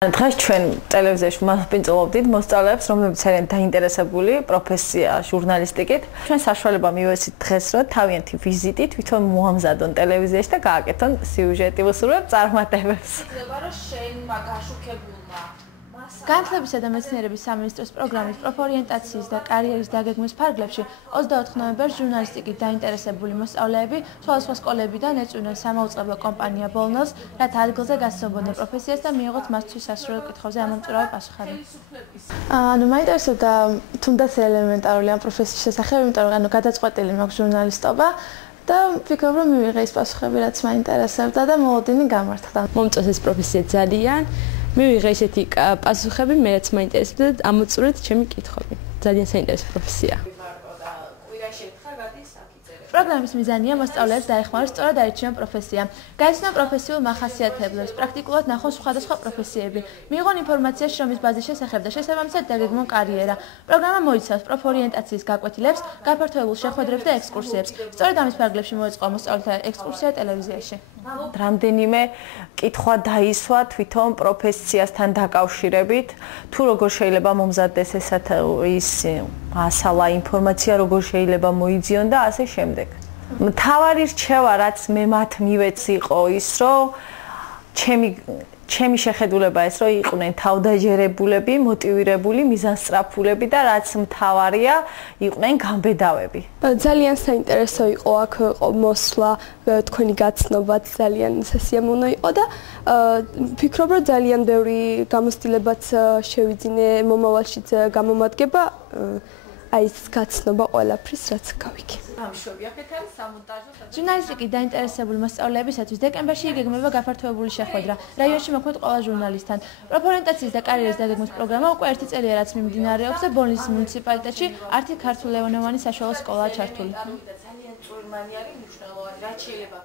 დღეს ჩვენ ტელევიზიაში მასპინძლობდით მოსწავლეებს, რომლებიც არიან დაინტერესებული პროფესია ჟურნალისტიკით. ჩვენ საშუალება მივეცით დღეს, რომ თავიანთი ვიზიტი თვითონ მოამზადონ ტელევიზიაში და გააკეთონ სიუჟეტი, უსურვებ წარმატებებს. ითვლება, რომ შენმა გაშუქებულმა განათლებისა და მეცნიერების სამინისტროს პროგრამის პროფორიენტაციის და კარიერის დაგეგმვის ფარგლებში 24 ნოემბერს ჟურნალისტიკით დაინტერესებული მოსწავლეები სხვადასხვა სკოლებიდან ეწვივნენ სამაუწყებლო კომპანია ბოლნოს, რათა ადგილზე გასცნობოდნენ პროფესიას და მიიღოთ მასთვის სასურველ კითხვებზე ამომწურავი პასუხები. მაინტერესებდა თუნდაც ელემენტარული ამ პროფესიის შესახებ, იმიტომ რომ გადაწყვეტილი მაქვს ჟურნალისტობა და ვფიქრობ, რომ მივიღე ის პასუხები, რაც მაინტერესებდა და მოლოდინი გამართდა. მომწონს ეს პროფესია ძალიან. მივიღე ესეთი პასუხები, მე რაც მაინტერესებდა და ამოწურეთ ჩემი კითხვები. ძალიან საინტერესო პროფესია. პროგრამის მიზანია მოსწავლეებს დაეხმაროს სწორად არჩევან პროფესია. გაიცნონ პროფესიულ მახასიათებლებს, პრაქტიკულად ნახონ სხვადასხვა პროფესიები, მიიღონ ინფორმაცია შრომის ბაზის შესახებ და შესაბამისად დაგეგმონ კარიერა. პროგრამა მოიცავს პროფორიენტაციის გაკვეთილებს, გაფართოებულ შეხვედრებს და ექსკურსიებს. სწორედ ამის ფარგლებში მოეწყო მოსწავლეთა ექსკურსია ტელევიზიაში. რამდენიმე კითხვა დაისვა თვითონ პროფესიასთან დაკავშირებით, თუ როგორ შეიძლება მომზადდეს ის ასალა ინფორმაცია, როგორ შეიძლება მოიძიონ და ასე შემდეგ. მთავარი რჩევა, რაც მე მათ მივეცი იყო ის, რომ ჩემი შეხედულება ეს, რომ იყვნენ თავდაჯერებულები, მოტივირებული, მიზანსწრაფულები და რაც მთავარია, იყვნენ გამბედავები. ძალიან საინტერესო იყო აქ მოსვლა, თქვენი გაცნობაც ძალიან სასიამოვნო იყო და ვფიქრობ, რომ ძალიან ბევრი გამოცდილებაც შევიძინე მომავალშიც გამომადგება აი ეს გაცნობა ყველაფრის, რაც გავიქე. ჟურნალისტიკით დაინტერესებული მოსწავლეებისათვის დეკემბერში იგეგმება გაფართოებული შეხვედრა. რაიონში მოქმედ ყველა ჟურნალისტთან. პროფორიენტაციის და კარიერის დაგეგმვის პროგრამა უკვე ერთი წელია, რაც მიმდინარეობს და ბოლნის მუნიციპალიტეტში ართი ქართულენოვანი საშუალო სკოლაა ჩართული. ძალიან წვრილმანი არის მნიშვნელოვანი, რაც შეიძლება